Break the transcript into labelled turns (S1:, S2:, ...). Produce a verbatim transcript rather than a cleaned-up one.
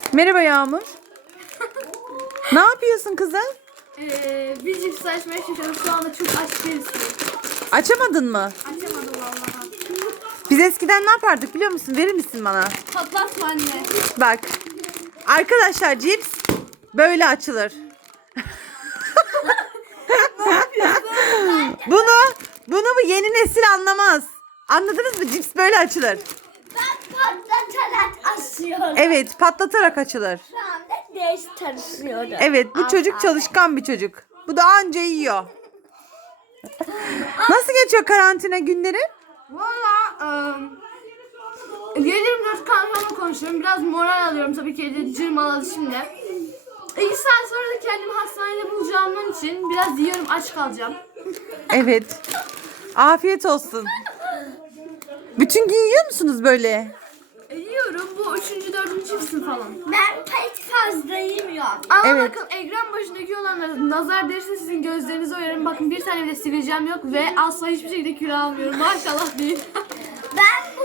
S1: Merhaba Yağmur. Ne yapıyorsun kızım?
S2: Ee, bir cips açmaya çalışıyorum. Şu anda çok aç değiliz.
S1: Açamadın mı?
S2: Açamadım vallahi.
S1: Biz eskiden ne yapardık biliyor musun? Verir misin bana?
S2: Patlatma anne.
S1: Bak. Arkadaşlar cips böyle açılır. Bunu bunu bu yeni nesil anlamaz. Anladınız mı? Cips böyle açılır.
S3: Ben patlatarak asıyorum.
S1: Evet, patlatarak açılır.
S3: Şu anda değiş çalışıyorum.
S1: Evet, bu çocuk çalışkan bir çocuk. Bu da anca yiyor. Nasıl geçiyor karantina günleri?
S2: Valla yedi yirmi dört kankamla konuşuyorum. Biraz moral alıyorum. Tabii ki de cırmaladı şimdi. İki saat sonra da kendimi hastanede bulacağımın için biraz yiyorum, aç kalacağım.
S1: Evet. Afiyet olsun. Bütün gün yiyor musunuz böyle?
S2: E, yiyorum. Bu üçüncü, dördüncü cipsim falan.
S3: Ben pek fazla yemiyorum.
S2: Ama
S1: Evet.
S2: bakın ekran başındaki olanlar nazar değirse sizin gözlerinizi oyarım. Bakın bir tane bile sivilcem yok ve asla hiçbir şekilde kilo almıyorum. Maşallah değil.
S3: Ben